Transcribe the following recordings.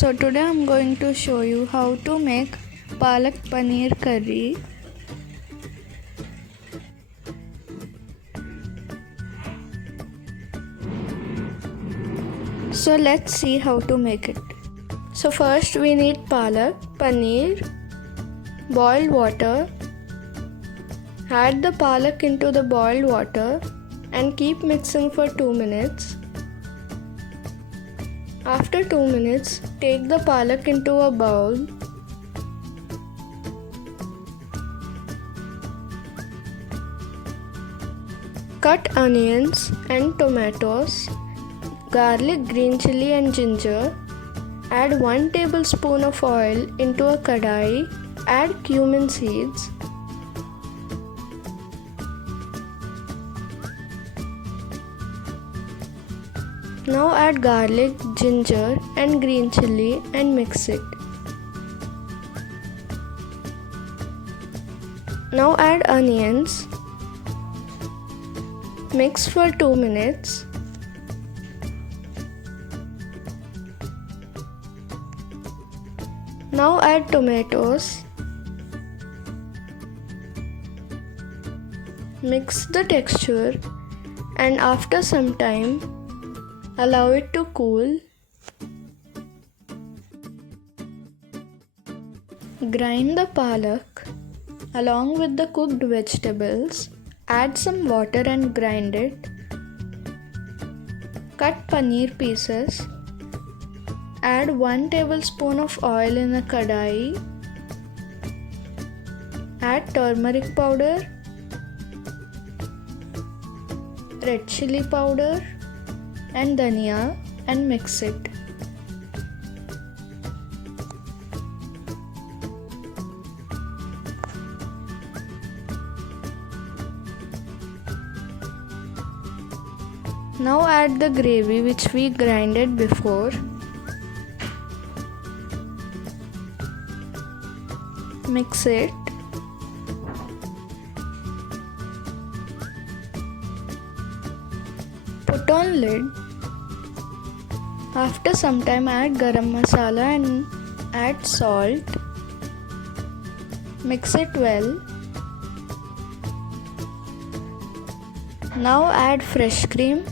So today I'm going to show you how to make palak paneer curry. So let's see how to make it. So first we need palak, paneer, boiled water. Add the palak into the boiled water and keep mixing for 2 minutes. After 2 minutes, take the palak into a bowl. Cut onions and tomatoes, garlic, green chili and ginger. Add 1 tablespoon of oil into a kadai. Add cumin seeds. Now add garlic, ginger and green chili and mix it. Now add onions. Mix for 2 minutes. Now add tomatoes. Mix the texture and after some time allow it to cool. Grind the palak along with the cooked vegetables. Add some water and grind it. Cut paneer pieces. Add 1 tablespoon of oil in a kadai. Add turmeric powder, red chili powder and dhania and mix it. Now add the gravy which we grinded before. Mix it. Put on lid. After some time add garam masala and add salt. Mix it well. Now add fresh cream.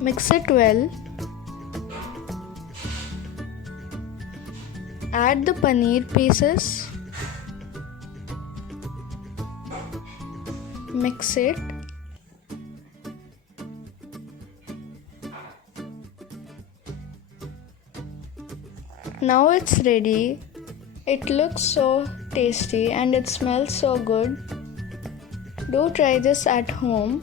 Mix it well. Add the paneer pieces. Mix it. Now it's ready. It looks so tasty and it smells so good. Do try this at home.